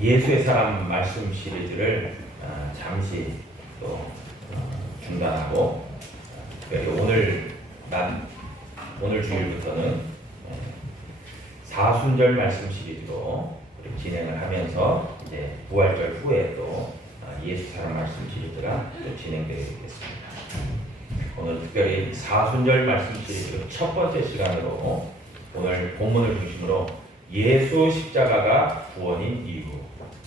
예수의 사람 말씀 시리즈를 잠시 또 중단하고 오늘 주일부터는 사순절 말씀 시리즈로 진행을 하면서 이제 부활절 후에 또 예수 사람 말씀 시리즈가 또 진행되겠습니다. 오늘 특별히 사순절 말씀 시리즈 첫 번째 시간으로 오늘 본문을 중심으로 예수 십자가가 구원인 이유,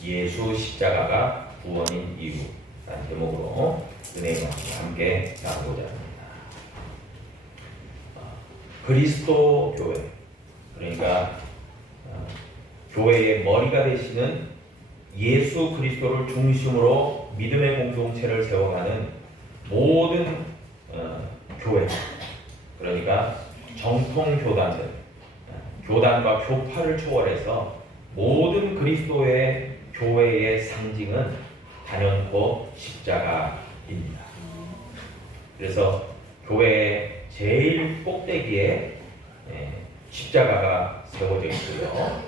예수 십자가가 구원인 이유라는 제목으로 은혜의 말씀 함께 나누고자 합니다. 그리스도 교회, 그러니까 교회의 머리가 되시는 예수 그리스도를 중심으로 믿음의 공동체를 세워가는 모든 교회, 그러니까 정통 교단들, 교단과 교파를 초월해서 모든 그리스도의 교회의 상징은 단연코 십자가입니다. 그래서 교회의 제일 꼭대기에 십자가가 세워져 있고요.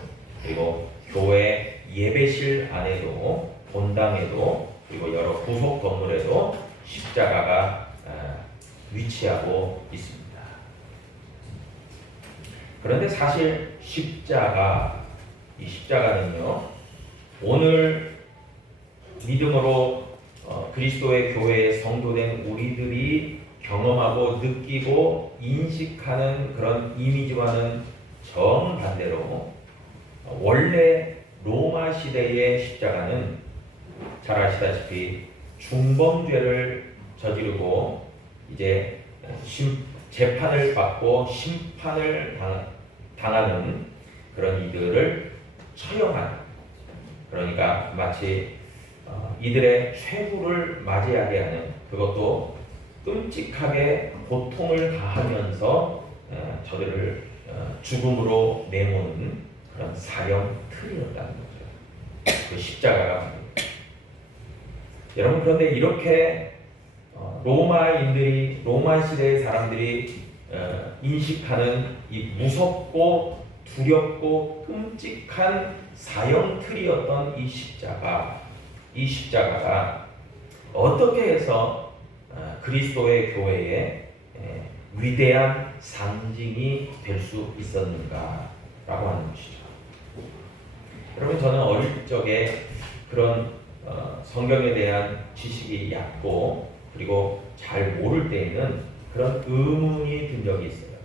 그리고 교회 예배실 안에도, 본당에도, 그리고 여러 부속 건물에도 십자가가 위치하고 있습니다. 그런데 사실 이 십자가는요, 오늘 믿음으로 그리스도의 교회에 성도된 우리들이 경험하고 느끼고 인식하는 그런 이미지와는 정반대로 원래 로마 시대의 십자가는 잘 아시다시피 중범죄를 저지르고 이제 재판을 받고 심판을 당하는 그런 이들을 처형하는, 그러니까 마치 이들의 최후를 맞이하게 하는, 그것도 끔찍하게 고통을 가하면서 저들을 죽음으로 내모는 그런 사형 틀이었다는 거죠. 그 십자가가. 여러분, 그런데 이렇게 로마 시대의 사람들이 인식하는 이 무섭고 두렵고 끔찍한 사형 틀이었던 이 십자가가 어떻게 해서 그리스도의 교회의 위대한 상징이 될 수 있었는가라고 하는 것이죠. 여러분, 저는 어릴 적에 그런 성경에 대한 지식이 얕고 그리고 잘 모를 때에는 그런 의문이 든 적이 있어요.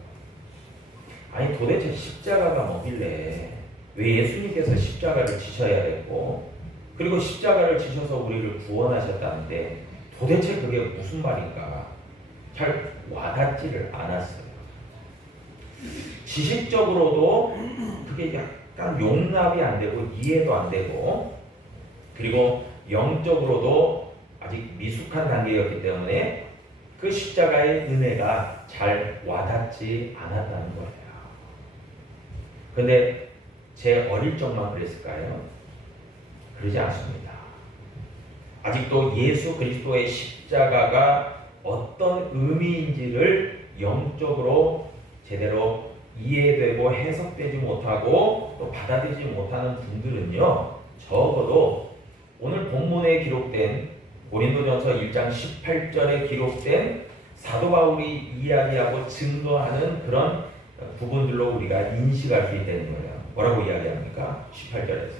아니, 도대체 십자가가 뭐길래 왜 예수님께서 십자가를 지셔야 됐고, 그리고 십자가를 지셔서 우리를 구원하셨다는데 도대체 그게 무슨 말인가 잘 와닿지를 않았어요. 지식적으로도 그게 약간 용납이 안 되고 이해도 안 되고, 그리고 영적으로도 아직 미숙한 단계였기 때문에 그 십자가의 은혜가 잘 와닿지 않았다는 거예요. 그런데 제 어릴 적만 그랬을까요? 그러지 않습니다. 아직도 예수 그리스도의 십자가가 어떤 의미인지를 영적으로 제대로 이해되고 해석되지 못하고 또 받아들이지 못하는 분들은요, 적어도 오늘 본문에 기록된 고린도전서 1장 18절에 기록된 사도 바울이 이야기하고 증거하는 그런 부분들로 우리가 인식할 수 있다는 거예요. 뭐라고 이야기합니까? 18절에서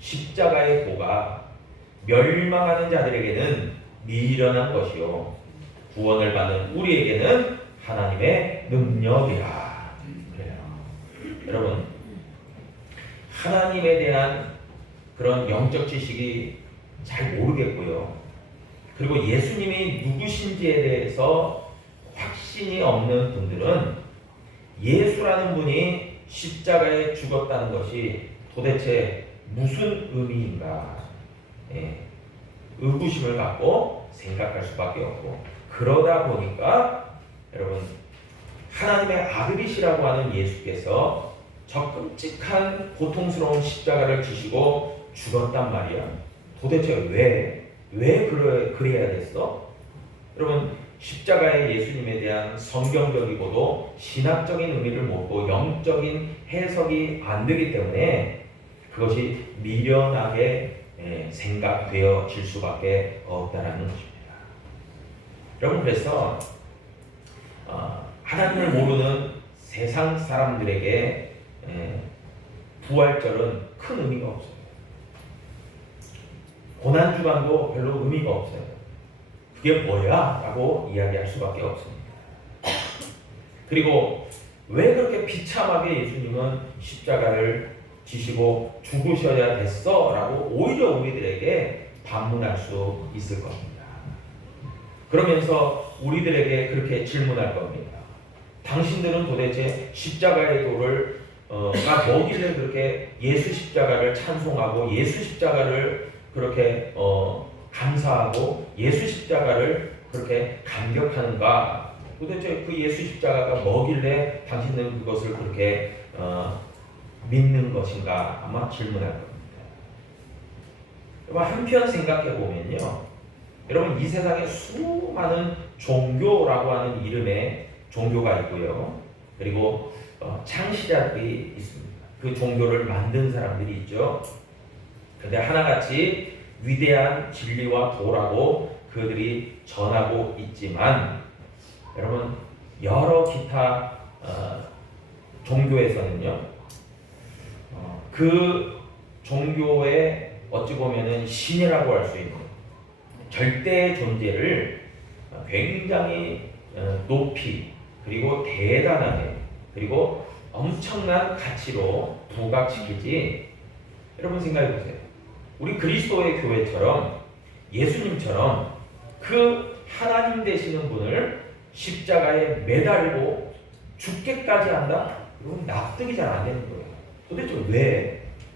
십자가의 보가 멸망하는 자들에게는 미련한 것이요 구원을 받는 우리에게는 하나님의 능력이라. 그래요. 여러분, 하나님에 대한 그런 영적 지식이 잘 모르겠고요, 그리고 예수님이 누구신지에 대해서 확신이 없는 분들은 예수라는 분이 십자가에 죽었다는 것이 도대체 무슨 의미인가 의구심을 갖고 생각할 수밖에 없고, 그러다 보니까 여러분, 하나님의 아들이시라고 하는 예수께서 저 끔찍한 고통스러운 십자가를 지시고 죽었단 말이야. 도대체 왜 그래야 됐어? 여러분, 십자가의 예수님에 대한 성경적이고도 신학적인 의미를 묻고 영적인 해석이 안 되기 때문에 그것이 미련하게 생각되어질 수밖에 없다라는 것입니다. 여러분, 그래서 하나님을 모르는 세상 사람들에게 부활절은 큰 의미가 없어요. 고난주간도 별로 의미가 없어요. 그게 뭐야? 라고 이야기할 수밖에 없습니다. 그리고 왜 그렇게 비참하게 예수님은 십자가를 지시고 죽으셔야 됐어? 라고 오히려 우리들에게 반문할 수 있을 겁니다. 그러면서 우리들에게 그렇게 질문할 겁니다. 당신들은 도대체 십자가의 도를 뭐길래 그렇게 예수 십자가를 찬송하고 예수 십자가를 그렇게 감사하고 예수 십자가를 그렇게 감격하는가? 도대체 그 예수 십자가가 뭐길래 당신들은 그것을 그렇게 믿는 것인가? 아마 질문할 겁니다. 한편 생각해 보면요, 여러분, 이 세상에 수많은 종교라고 하는 이름의 종교가 있고요, 그리고 창시자들이 있습니다. 그 종교를 만든 사람들이 있죠. 근데 하나같이 위대한 진리와 도라고 그들이 전하고 있지만, 여러분, 여러 기타 종교에서는요, 그 종교의 어찌 보면은 신이라고 할 수 있는 절대의 존재를 굉장히 높이, 그리고 대단하게, 그리고 엄청난 가치로 부각시키지. 여러분, 생각해 보세요. 우리 그리스도의 교회처럼 예수님처럼 그 하나님 되시는 분을 십자가에 매달고 죽게까지 한다? 이건 납득이 잘 안 되는 거예요. 도대체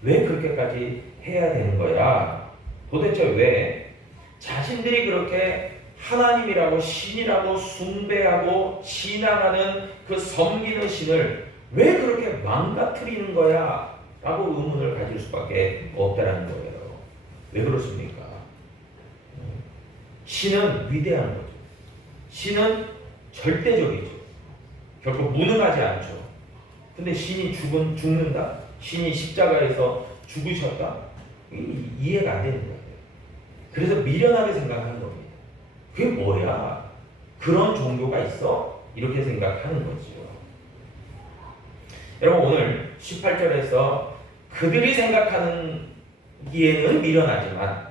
왜 그렇게까지 해야 되는 거야? 도대체 왜 자신들이 그렇게 하나님이라고 신이라고 숭배하고 신앙하는 그 섬기는 신을 왜 그렇게 망가뜨리는 거야? 라고 의문을 가질 수밖에 없다는 거예요. 왜 그렇습니까? 신은 위대한 거죠. 신은 절대적이죠. 결코 무능하지 않죠. 근데 신이 죽는다? 신이 십자가에서 죽으셨다? 이해가 안 되는 거예요. 그래서 미련하게 생각하는 겁니다. 그게 뭐야? 그런 종교가 있어? 이렇게 생각하는 거죠. 여러분, 오늘 18절에서 그들이 생각하는 기에는 미련하지만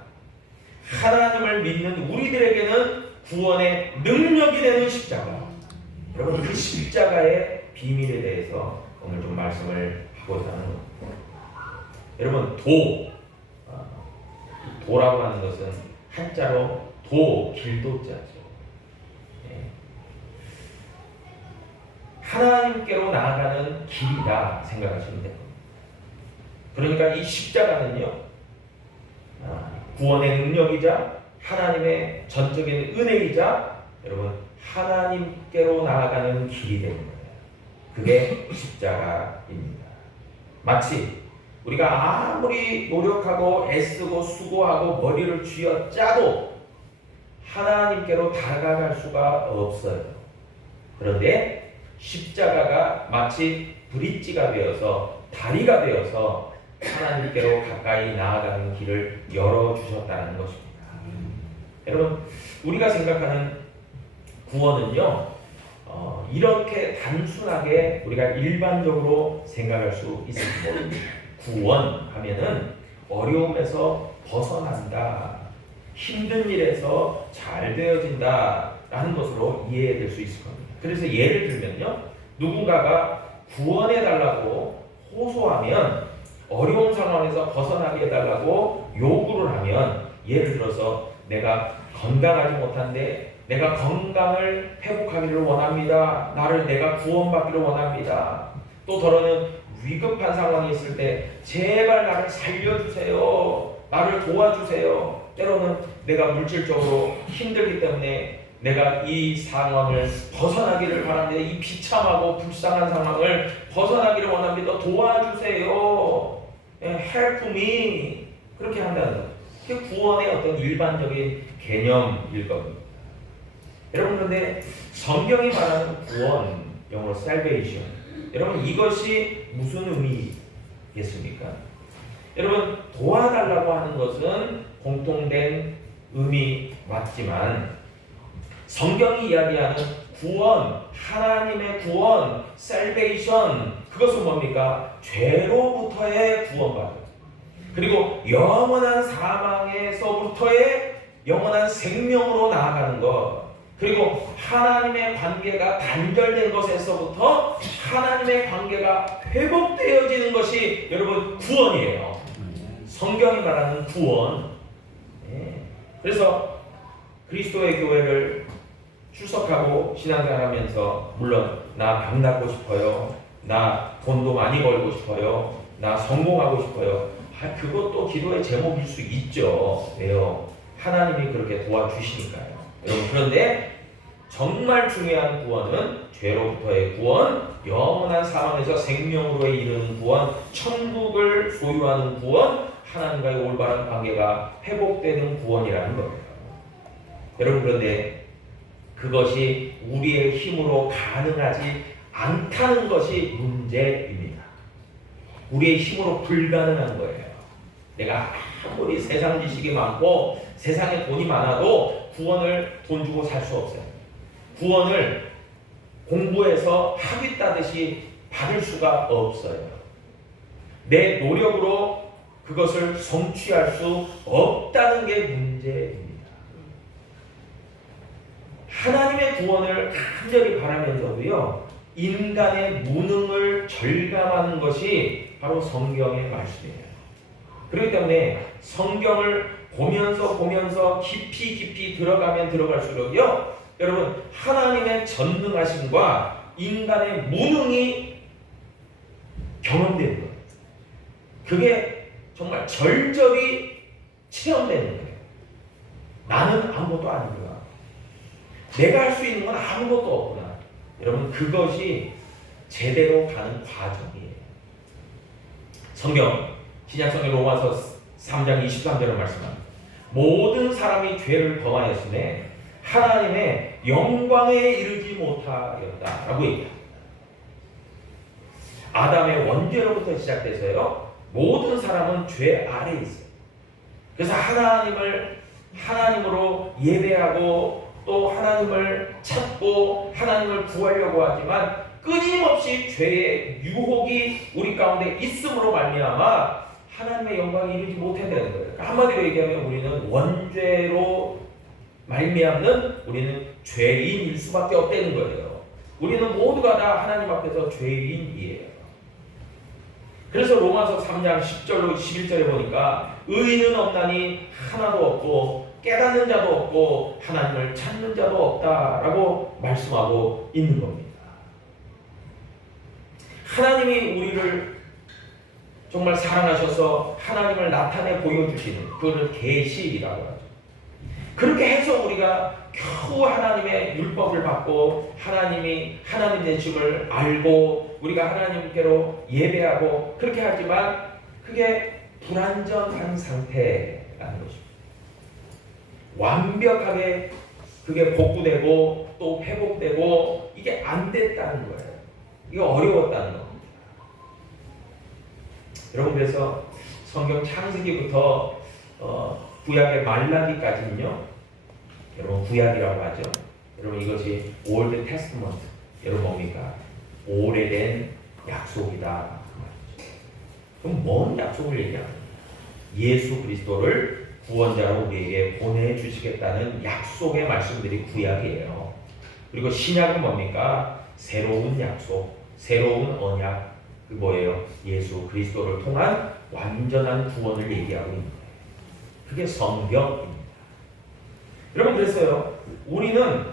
하나님을 믿는 우리들에게는 구원의 능력이 되는 십자가. 여러분, 그 십자가의 비밀에 대해서 오늘 좀 말씀을 하고자 하는 겁니다. 여러분, 도라고 하는 것은 한자로 길도자죠. 하나님께로 나아가는 길이다 생각하시면 됩니다. 그러니까 이 십자가는요, 구원의 능력이자 하나님의 전적인 은혜이자 여러분 하나님께로 나아가는 길이 되는 거예요. 그게 십자가입니다. 마치 우리가 아무리 노력하고 애쓰고 수고하고 머리를 쥐어짜도 하나님께로 다가갈 수가 없어요. 그런데 십자가가 마치 브릿지가 되어서, 다리가 되어서 하나님께로 가까이 나아가는 길을 열어주셨다는 것입니다. 여러분, 우리가 생각하는 구원은요, 이렇게 단순하게 우리가 일반적으로 생각할 수 있을지 모릅니다. 구원 하면은 어려움에서 벗어난다, 힘든 일에서 잘 되어진다 라는 것으로 이해될 수 있을 겁니다. 그래서 예를 들면요, 누군가가 구원해 달라고 호소하면, 어려운 상황에서 벗어나게 해달라고 요구를 하면, 예를 들어서 내가 건강하지 못한데 내가 건강을 회복하기를 원합니다. 내가 구원받기를 원합니다. 또 더러는 위급한 상황이 있을 때 제발 나를 살려주세요. 나를 도와주세요. 때로는 내가 물질적으로 힘들기 때문에 내가 이 상황을 벗어나기를 바라는데, 이 비참하고 불쌍한 상황을 벗어나기를 원합니다. 도와주세요. Help me. 그렇게 한다는 것. 그게 구원의 어떤 일반적인 개념일 겁니다. 여러분, 그런데 성경이 말하는 구원, 영어로 salvation, 여러분, 이것이 무슨 의미겠습니까? 여러분, 도와달라고 하는 것은 공통된 의미 맞지만 성경이 이야기하는 구원, 하나님의 구원, salvation, 그것은 뭡니까? 죄로부터의 구원받음, 그리고 영원한 사망에서부터의 영원한 생명으로 나아가는 것, 그리고 하나님의 관계가 단절된 것에서부터 하나님의 관계가 회복되어지는 것이 여러분 구원이에요. 성경이 말하는 구원. 그래서 그리스도의 교회를 출석하고 신앙생활하면서 물론 나 병나고 싶어요, 나 돈도 많이 벌고 싶어요, 나 성공하고 싶어요, 그것도 기도의 제목일 수 있죠. 왜요? 하나님이 그렇게 도와주시니까요. 여러분, 그런데 정말 중요한 구원은 죄로부터의 구원, 영원한 사망에서 생명으로 이르는 구원, 천국을 소유하는 구원, 하나님과의 올바른 관계가 회복되는 구원이라는 겁니다. 여러분, 그런데 그것이 우리의 힘으로 가능하지 않다는 것이 문제입니다. 우리의 힘으로 불가능한 거예요. 내가 아무리 세상 지식이 많고 세상에 돈이 많아도 구원을 돈 주고 살 수 없어요. 구원을 공부해서 학위 따듯이 받을 수가 없어요. 내 노력으로 그것을 성취할 수 없다는 게 문제입니다. 하나님의 구원을 간절히 바라면서도요, 인간의 무능을 절감하는 것이 바로 성경의 말씀이에요. 그렇기 때문에 성경을 보면서 깊이 들어가면 들어갈수록요, 여러분, 하나님의 전능하심과 인간의 무능이 경험되는 거예요. 그게 정말 절절히 체험되는 거예요. 나는 아무것도 아니구나, 내가 할 수 있는 건 아무것도 없구나. 여러분, 그것이 제대로 가는 과정이에요. 성경, 신약성경 로마서 3장 23절을 말씀합니다. 모든 사람이 죄를 범하였음에 하나님의 영광에 이르지 못하였다라고 얘기합니다. 아담의 원죄로부터 시작돼서요, 모든 사람은 죄 아래에 있어요. 그래서 하나님으로 예배하고 또 하나님을 찾고 하나님을 구하려고 하지만 끊임없이 죄의 유혹이 우리 가운데 있음으로 말미암아 하나님의 영광에 이르지 못한다는 거예요. 한마디로 얘기하면 우리는 원죄로 말미암는 우리는 죄인일 수밖에 없다는 거예요. 우리는 모두가 다 하나님 앞에서 죄인이에요. 그래서 로마서 3장 10절로 11절에 보니까 의인은 없나니 하나도 없고 깨닫는 자도 없고 하나님을 찾는 자도 없다라고 말씀하고 있는 겁니다. 하나님이 우리를 정말 사랑하셔서 하나님을 나타내 보여주시는, 그거를 계시라고 하죠. 그렇게 해서 우리가 겨우 하나님의 율법을 받고 하나님이 하나님 되심을 알고 우리가 하나님께로 예배하고 그렇게 하지만 그게 불완전한 상태라는 것입니다. 완벽하게 그게 복구되고 또 회복되고 이게 안 됐다는 거예요. 이게 어려웠다는 겁니다. 여러분, 그래서 성경 창세기부터 구약의 말라기까지는요, 여러분 구약이라고 하죠. 여러분, 이것이 올드 테스트먼트, 여러분 뭡니까? 오래된 약속이다. 그럼 뭔 약속을 얘기합니까? 예수 그리스도를 구원자로 우리에게 보내주시겠다는 약속의 말씀들이 구약이에요. 그리고 신약은 뭡니까? 새로운 약속, 새로운 언약, 그 뭐예요? 예수 그리스도를 통한 완전한 구원을 얘기하고 있는 거예요. 그게 성경입니다. 여러분, 그래서요, 우리는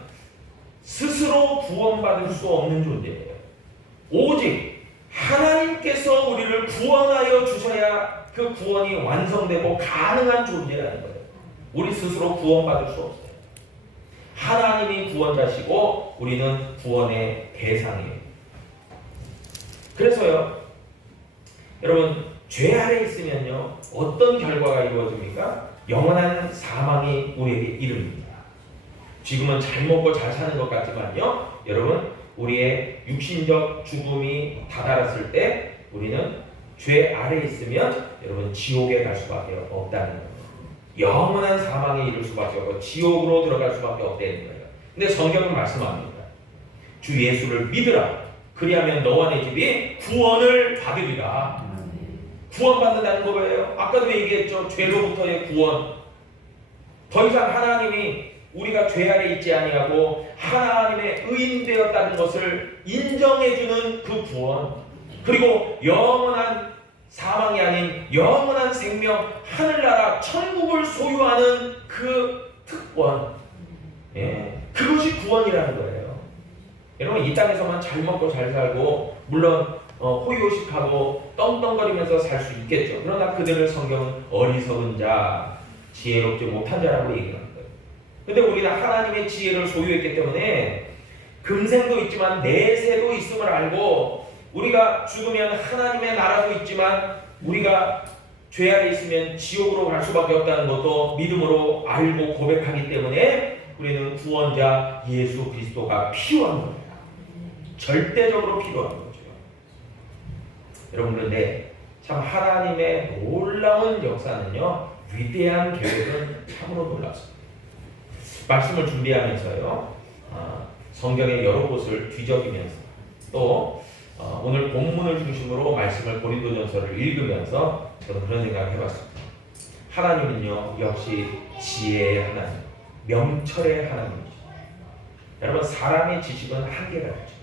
스스로 구원받을 수 없는 존재예요. 오직 하나님께서 우리를 구원하여 주셔야 그 구원이 완성되고 가능한 존재라는 거예요. 우리 스스로 구원받을 수 없어요. 하나님이 구원자시고 우리는 구원의 대상이에요. 그래서요, 여러분, 죄 아래 있으면요, 어떤 결과가 이루어집니까? 영원한 사망이 우리에게 이릅니다. 지금은 잘 먹고 잘 사는 것 같지만요, 여러분, 우리의 육신적 죽음이 다다랐을 때 우리는 죄 아래에 있으면 여러분 지옥에 갈 수밖에 없다는 거예요. 영원한 사망에 이를 수밖에 없고 지옥으로 들어갈 수밖에 없다는 거예요. 근데 성경은 말씀합니다. 주 예수를 믿으라. 그리하면 너와 내 집이 구원을 받으리라. 구원받는다는 거예요. 아까도 얘기했죠. 죄로부터의 구원. 더 이상 하나님이 우리가 죄 아래 있지 아니하고 하나님의 의인 되었다는 것을 인정해주는 그 구원, 그리고 영원한 사망이 아닌 영원한 생명, 하늘나라 천국을 소유하는 그 특권, 그것이 구원이라는 거예요. 여러분, 이 땅에서만 잘 먹고 잘 살고 물론 호의호식하고 떵떵거리면서 살 수 있겠죠. 그러나 그들을 성경은 어리석은 자, 지혜롭지 못한 자라고 얘기합니다. 근데 우리는 하나님의 지혜를 소유했기 때문에 금생도 있지만 내세도 있음을 알고, 우리가 죽으면 하나님의 나라도 있지만 우리가 죄 아래 있으면 지옥으로 갈 수밖에 없다는 것도 믿음으로 알고 고백하기 때문에 우리는 구원자 예수 그리스도가 필요한 겁니다. 절대적으로 필요한 거죠. 여러분, 그런데 참 하나님의 놀라운 역사는요, 위대한 계획은 참으로 놀랍습니다. 말씀을 준비하면서요, 성경의 여러 곳을 뒤적이면서 또 오늘 본문을 중심으로 말씀을 고린도전서를 읽으면서 저는 그런 생각을 해봤습니다. 하나님은요, 역시 지혜의 하나님, 명철의 하나님이죠. 여러분, 사람의 지식은 한계가 있죠.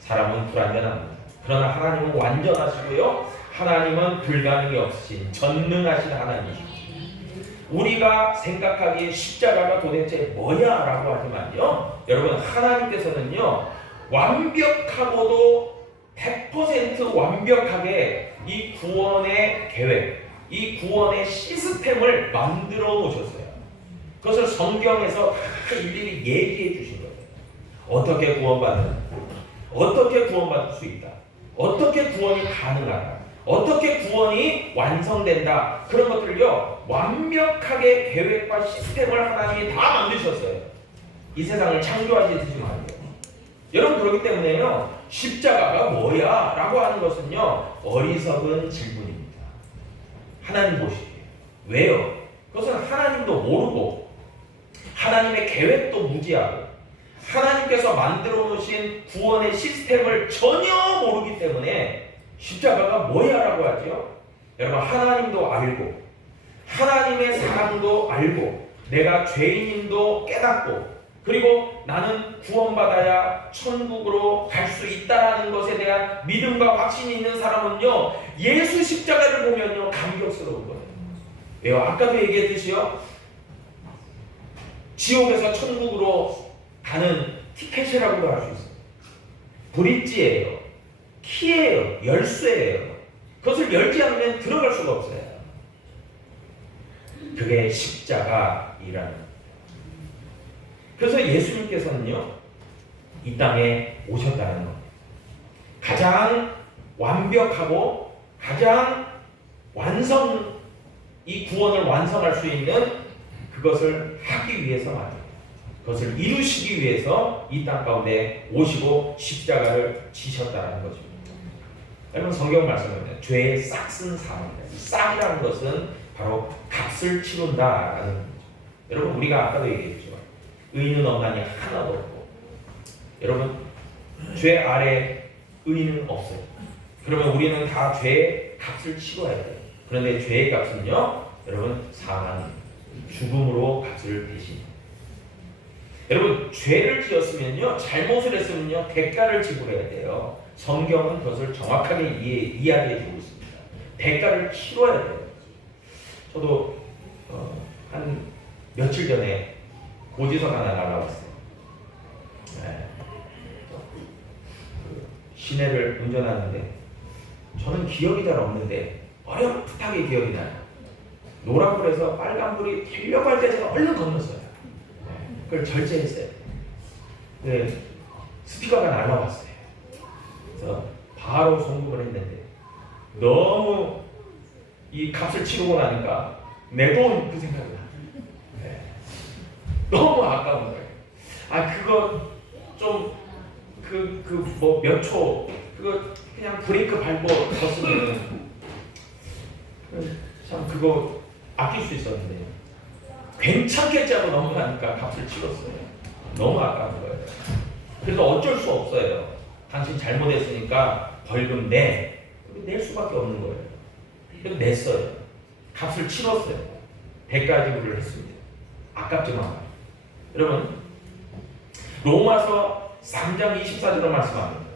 사람은 불완전합니다. 그러나 하나님은 완전하시고요, 하나님은 불가능이 없으신 전능하신 하나님이시고, 우리가 생각하기에 십자가가 도대체 뭐야? 라고 하지만요, 여러분, 하나님께서는요, 완벽하고도 100% 완벽하게 이 구원의 계획, 이 구원의 시스템을 만들어 놓으셨어요. 그것을 성경에서 다 일일이 얘기해 주신 거예요. 어떻게 구원받는, 어떻게 구원받을 수 있다, 어떻게 구원이 가능하다, 어떻게 구원이 완성된다, 그런 것들을요, 완벽하게 계획과 시스템을 하나님이 다 만드셨어요. 이 세상을 창조하시지 말고요. 여러분, 그렇기 때문에요, 십자가가 뭐야? 라고 하는 것은요, 어리석은 질문입니다. 하나님 보시기에. 왜요? 그것은 하나님도 모르고 하나님의 계획도 무지하고 하나님께서 만들어 놓으신 구원의 시스템을 전혀 모르기 때문에 십자가가 뭐야? 라고 하죠. 여러분, 하나님도 알고 하나님의 사랑도 알고 내가 죄인임도 깨닫고, 그리고 나는 구원받아야 천국으로 갈 수 있다는 것에 대한 믿음과 확신이 있는 사람은요, 예수 십자가를 보면요, 감격스러운 거예요. 왜요? 아까도 얘기했듯이요, 지옥에서 천국으로 가는 티켓이라고도 할 수 있어요. 브릿지예요, 키예요, 열쇠예요. 그것을 열지 않으면 들어갈 수가 없어요. 그게 십자가이라는 거예요. 그래서 예수님께서는요, 이 땅에 오셨다는 겁니다. 가장 완벽하고 가장 이 구원을 완성할 수 있는 그것을 하기 위해서 말입니다. 그것을 이루시기 위해서 이 땅 가운데 오시고 십자가를 지셨다는 것입니다. 여러분, 성경 말씀입니다. 죄의 싹은 사망이다. 이 싹이라는 것은 바로 값을 치른다라는 거죠. 여러분, 우리가 아까도 얘기했죠. 의인은 없나니 하나도 없고. 여러분, 죄 아래 의인은 없어요. 그러면 우리는 다 죄의 값을 치러야 돼요. 그런데 죄의 값은요, 여러분, 사망입니다. 죽음으로 값을 대십니다. 여러분, 죄를 지었으면요, 잘못을 했으면요, 대가를 지불해야 돼요. 성경은 그것을 정확하게 이야기해 주고 있습니다. 대가를 치러야 돼요. 저도 한 며칠 전에 고지서가 하나 날라왔어요. 시내를 운전하는데 저는 기억이 잘 없는데 어렴풋하게 기억이 나요. 노란불에서 빨간불이 되려고 할 때 제가 얼른 건넜어요. 그걸 절제했어요. 네, 스피커가 날라왔어요. 그래서 바로 송금을 했는데 너무 이 값을 치르고 나니까 내 돈 그 생각이 나요. 네. 너무 아까운 거예요. 그거 좀 뭐 몇 초 그거 그냥 브레이크 밟고 걷으면 참 그거 아낄 수 있었는데 괜찮겠지 하고 넘어가니까 값을 치렀어요. 너무 아까운 거예요. 그래서 어쩔 수 없어요. 당신 잘못했으니까 벌금 낼 수밖에 없는 거예요. 그래서 냈어요. 값을 치렀어요. 대가 지불을 했습니다. 아깝지만 여러분 로마서 3장 24절로 말씀합니다.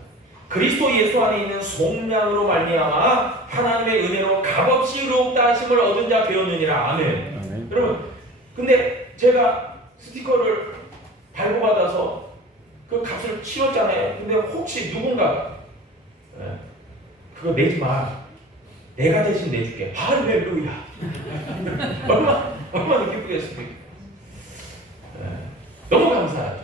그리스도 예수 안에 있는 속량으로 말미암아 하나님의 은혜로 값없이 의롭다 하심을 얻은 자 되었느니라. 아멘. 여러분 근데 제가 스티커를 발급받아서 그 값을 치렀잖아요. 근데 혹시 누군가가 그거 내지 마. 내가 대신 내줄게. 할렐루야. 얼마나 기쁘겠습니까? 너무 감사하죠.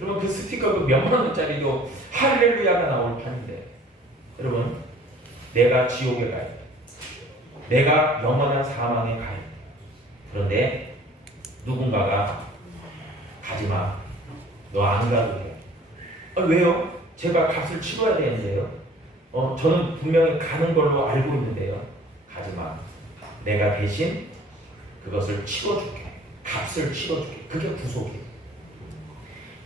여러분 그 스티커 그 몇만 원짜리도 할렐루야가 나올 판인데 여러분 내가 지옥에 가야 돼. 내가 영원한 사망에 가야 돼. 그런데 누군가가 가지마. 너 안 가도 돼. 왜요? 제가 값을 치러야 되는데요. 저는 분명히 가는 걸로 알고 있는데요. 가지마. 내가 대신 그것을 치러줄게. 값을 치러줄게. 그게 구속이에요.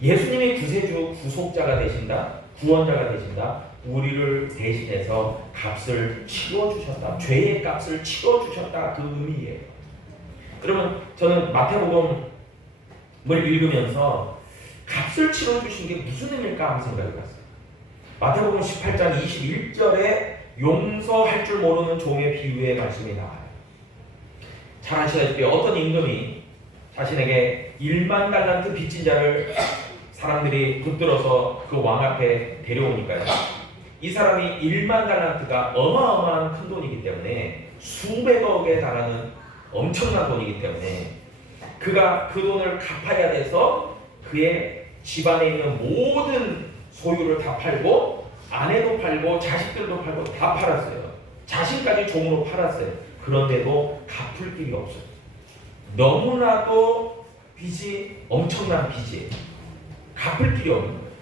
예수님이 구세주 구속자가 되신다. 구원자가 되신다. 우리를 대신해서 값을 치러주셨다. 죄의 값을 치러주셨다. 그 의미예요. 여러분 저는 마태복음을 읽으면서 값을 치러주신 게 무슨 의미일까 하는 생각이 났어요. 마태복음 18장 21절에 용서할 줄 모르는 종의 비유의 말씀이 나와요. 잘 아시다시피 어떤 임금이 자신에게 1만 달란트 빚진 자를 사람들이 붙들어서 그 왕 앞에 데려오니까요. 이 사람이 1만 달란트가 어마어마한 큰 돈이기 때문에 수백억에 달하는 엄청난 돈이기 때문에 그가 그 돈을 갚아야 돼서 그의 집안에 있는 모든 소유를 다 팔고 아내도 팔고 자식들도 팔고 다 팔았어요. 자신까지 종으로 팔았어요. 그런데도 갚을 길이 없어요. 너무나도 빚이 엄청난 빚이에요. 갚을 길이 없는 거예요.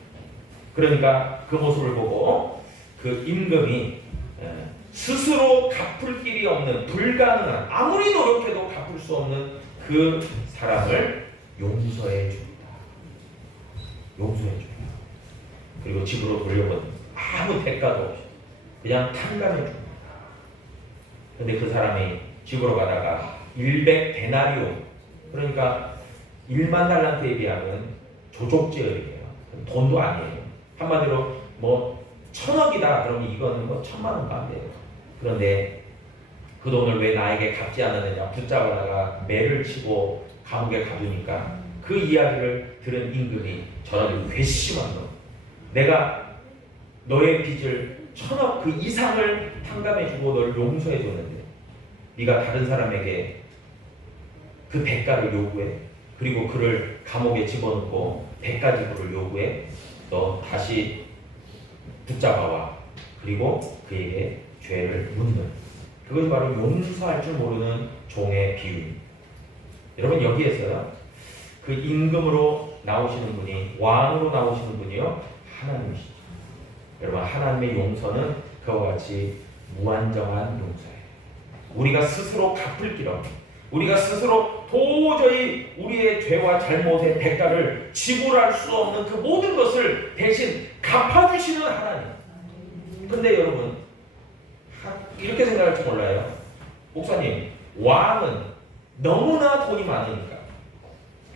그러니까 그 모습을 보고 그 임금이 스스로 갚을 길이 없는 불가능한 아무리 노력해도 갚을 수 없는 그 사람을 용서해 줍니다. 용서해 줍니다. 그리고 집으로 돌려보냅니다. 아무 대가도 없이 그냥 탕감해 줍니다. 그런데 그 사람이 집으로 가다가 100데나리온 그러니까 1만 달란트에 비하면 조족제열이에요. 돈도 아니에요. 한마디로 뭐 1000억이다 그러면 이거는 뭐 1000만 원도 안 돼요. 그런데 그 돈을 왜 나에게 갚지 않았느냐 붙잡아다가 매를 치고 감옥에 가두니까 그 이야기를 들은 임금이 저라도 괘씸한 놈, 내가 너의 빚을 1000억 그 이상을 탕감해주고 너를 용서해줬는데 네가 다른 사람에게 그 대가를 요구해. 그리고 그를 감옥에 집어넣고 대가 지불을 요구해. 너 다시 붙잡아와. 그리고 그에게 죄를 묻는, 그것이 바로 용서할 줄 모르는 종의 비유입니다. 여러분 여기에서요 그 임금으로 나오시는 분이, 왕으로 나오시는 분이요 하나님이시죠. 여러분 하나님의 용서는 그와 같이 무한정한 용서예요. 우리가 스스로 갚을 길 없는, 우리가 스스로 도저히 우리의 죄와 잘못의 대가를 지불할 수 없는 그 모든 것을 대신 갚아주시는 하나님. 근데 여러분 이렇게 생각할지 몰라요. 목사님, 왕은 너무나 돈이 많으니까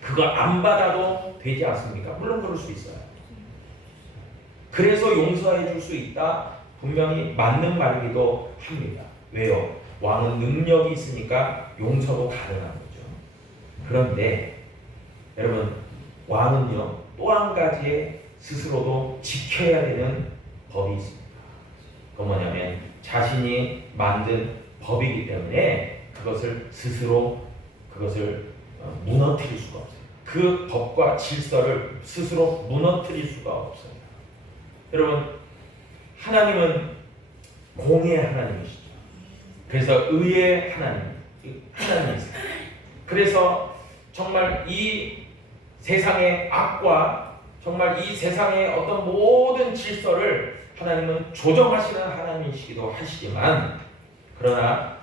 그거 안 받아도 되지 않습니까? 물론 그럴 수 있어요. 그래서 용서해 줄 수 있다. 분명히 맞는 말이기도 합니다. 왜요? 왕은 능력이 있으니까 용서도 가능한 거죠. 그런데 여러분 왕은요 또 한 가지의 스스로도 지켜야 되는 법이 있습니다. 그건 뭐냐면 자신이 만든 법이기 때문에 그것을 스스로 무너뜨릴 수가 없어요. 그 법과 질서를 스스로 무너뜨릴 수가 없어요. 여러분 하나님은 공의의 하나님이시죠. 그래서 의의 하나님이세요. 그래서 정말 이 세상의 악과 정말 이 세상의 어떤 모든 질서를 하나님은 조정하시는 하나님이시기도 하시지만, 그러나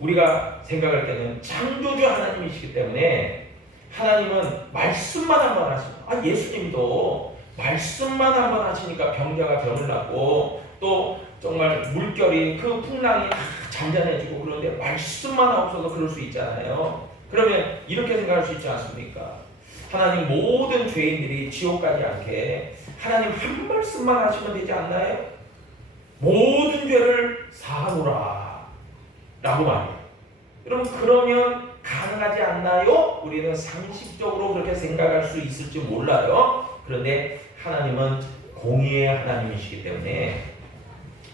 우리가 생각할 때는 창조주 하나님이시기 때문에 하나님은 말씀만 한번 하시고, 예수님도 말씀만 한번 하시니까 병자가 병을 낫고 또 정말 물결이 그 풍랑이 다 잔잔해지고, 그런데 말씀만 없어도 그럴 수 있잖아요. 그러면 이렇게 생각할 수 있지 않습니까? 하나님 모든 죄인들이 지옥 가지 않게 하나님 한 말씀만 하시면 되지 않나요? 모든 죄를 사하노라 라고 말해요. 여러분, 그러면 가능하지 않나요? 우리는 상식적으로 그렇게 생각할 수 있을지 몰라요. 그런데 하나님은 공의의 하나님이시기 때문에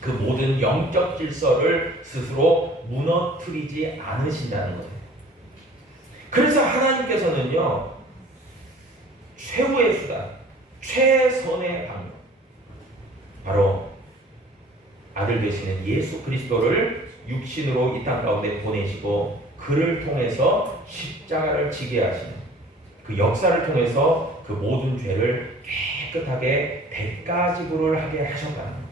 그 모든 영적 질서를 스스로 무너뜨리지 않으신다는 거예요. 그래서 하나님께서는요, 최후의 수단, 최선의 방법, 바로 아들 되시는 예수 그리스도를 육신으로 이 땅 가운데 보내시고 그를 통해서 십자가를 지게 하시는 그 역사를 통해서 그 모든 죄를 깨끗하게 대가지구를 하게 하셨다는 거예요.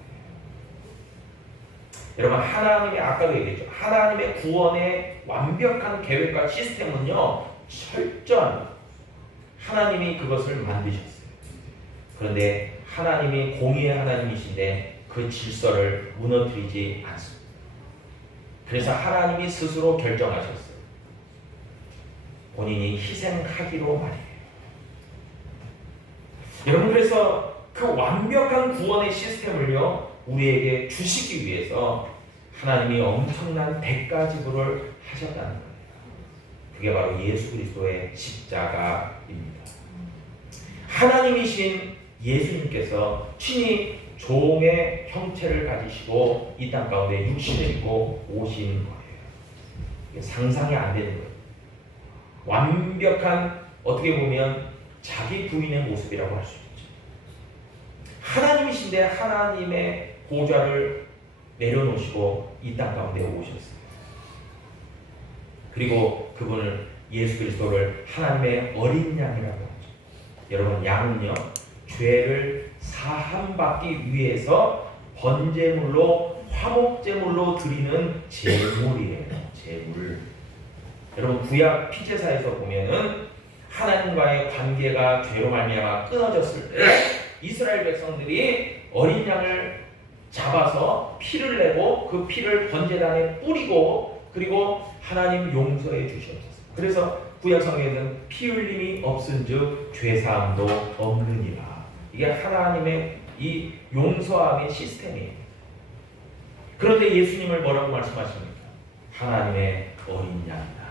여러분, 하나님의, 아까도 얘기했죠, 하나님의 구원의 완벽한 계획과 시스템은요, 철저한, 하나님이 그것을 만드셨어요. 그런데 하나님이 공의의 하나님이신데 그 질서를 무너뜨리지 않습니다. 그래서 하나님이 스스로 결정하셨어요. 본인이 희생하기로 말이에요. 여러분, 그래서 그 완벽한 구원의 시스템을요, 우리에게 주시기 위해서 하나님이 엄청난 대가 지불을 하셨다는 거예요. 그게 바로 예수 그리스도의 십자가입니다. 하나님이신 예수님께서 친히 종의 형체를 가지시고 이 땅 가운데 육신을 입고 오신 거예요. 이게 상상이 안 되는 거예요. 완벽한, 어떻게 보면 자기 부인의 모습이라고 할 수 있죠. 하나님이신데 하나님의 보좌를 내려놓으시고 이 땅 가운데 오셨어요. 그리고 그분을, 예수 그리스도를 하나님의 어린 양이라고 하죠. 여러분, 양은요, 죄를 사함받기 위해서 번제물로, 화목제물로 드리는 제물이에요. 제물. 여러분, 구약 피제사에서 보면은 하나님과의 관계가 죄로 말미암아 끊어졌을 때 이스라엘 백성들이 어린 양을 잡아서 피를 내고 그 피를 번제단에 뿌리고 그리고 하나님 용서해 주셨어요. 그래서 구약 성경에는 피 흘림이 없은즉 죄사함도 없느니라. 이게 하나님의 이 용서함의 시스템이에요. 그런데 예수님을 뭐라고 말씀하십니까? 하나님의 어린 양이다.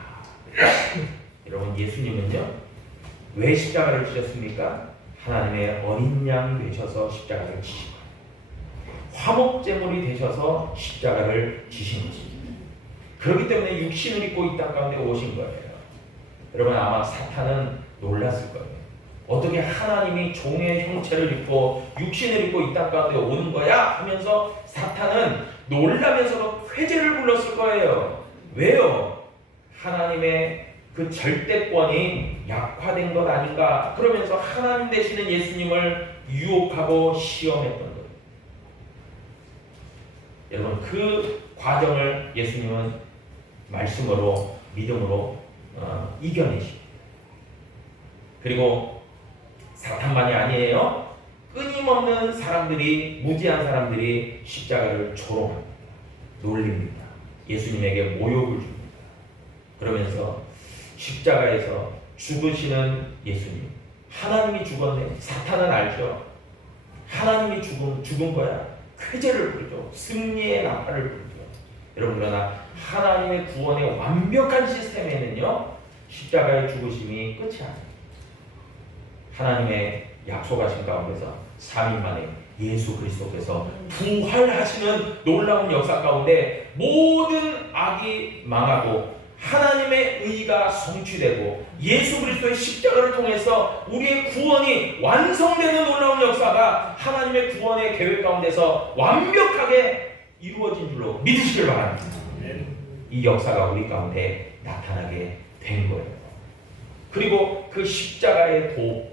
여러분, 예수님은요, 왜 십자가를 지셨습니까? 하나님의 어린 양이 되셔서 십자가를 지신 거예요. 화목제물이 되셔서 십자가를 지신 것입니다. 그렇기 때문에 육신을 입고 이 땅 가운데 오신 거예요. 여러분, 아마 사탄은 놀랐을 거예요. 어떻게 하나님이 종의 형체를 입고 육신을 입고 이 땅 가운데 오는 거야? 하면서 사탄은 놀라면서도 회개를 불렀을 거예요. 왜요? 하나님의 그 절대권이 약화된 것 아닌가? 그러면서 하나님 되시는 예수님을 유혹하고 시험했던 거예요. 여러분, 그 과정을 예수님은 말씀으로, 믿음으로 이겨내십니다. 그리고 사탄만이 아니에요. 끊임없는 사람들이, 무지한 사람들이 십자가를 조롱합니다. 놀립니다. 예수님에게 모욕을 줍니다. 그러면서 십자가에서 죽으시는 예수님, 하나님이 죽었네. 사탄은 알죠. 하나님이 죽은 거야. 쾌재를 부르죠. 승리의 나팔을 부르죠. 여러분, 그러나 하나님의 구원의 완벽한 시스템에는요, 십자가의 죽으심이 끝이 아니에요. 하나님의 약속하신 가운데서 3일 만에 예수 그리스도께서 부활하시는 놀라운 역사 가운데 모든 악이 망하고 하나님의 의가 성취되고 예수 그리스도의 십자가를 통해서 우리의 구원이 완성되는 놀라운 역사가 하나님의 구원의 계획 가운데서 완벽하게 이루어진 줄로 믿으시길 바랍니다. 이 역사가 우리 가운데 나타나게 된 거예요. 그리고 그 십자가의 도,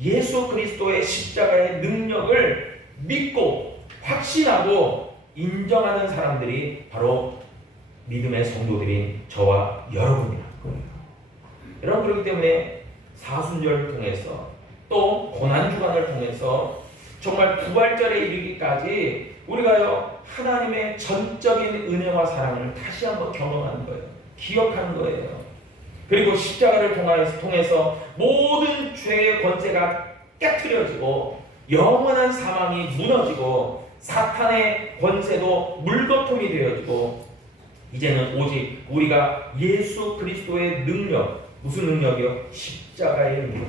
예수 그리스도의 십자가의 능력을 믿고 확신하고 인정하는 사람들이 바로 믿음의 성도들인 저와 여러분이라는 거예요. 여러분, 그렇기 때문에 사순절을 통해서 또 고난주간을 통해서 정말 부활절에 이르기까지 우리가요 하나님의 전적인 은혜와 사랑을 다시 한번 경험하는 거예요. 기억하는 거예요. 그리고 십자가를 통해서 모든 죄의 권세가 깨트려지고 영원한 사망이 무너지고 사탄의 권세도 물거품이 되어지고 이제는 오직 우리가 예수 그리스도의 능력, 무슨 능력이요? 십자가의 능력.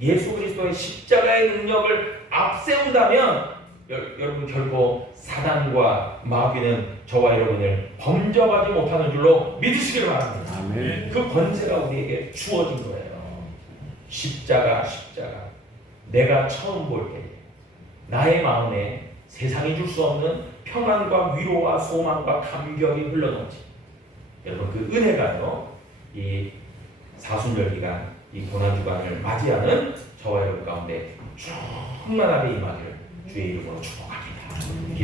예수 그리스도의 십자가의 능력을 앞세운다면 여러분 결코 사단과 마귀는 저와 여러분을 범접하지 못하는 줄로 믿으시기를 바랍니다. 아멘. 그 권세가 우리에게 주어진 거예요. 십자가. 내가 처음 볼 때 나의 마음에 세상이 줄 수 없는 평안과 위로와 소망과 감격이 흘러넘치. 여러분, 그 은혜가요 이 사순절 기간, 이 고난주간을 맞이하는 저와 여러분 가운데 충만하게 임하기를 주의 이름으로 축복합니다. 기도하겠습니다.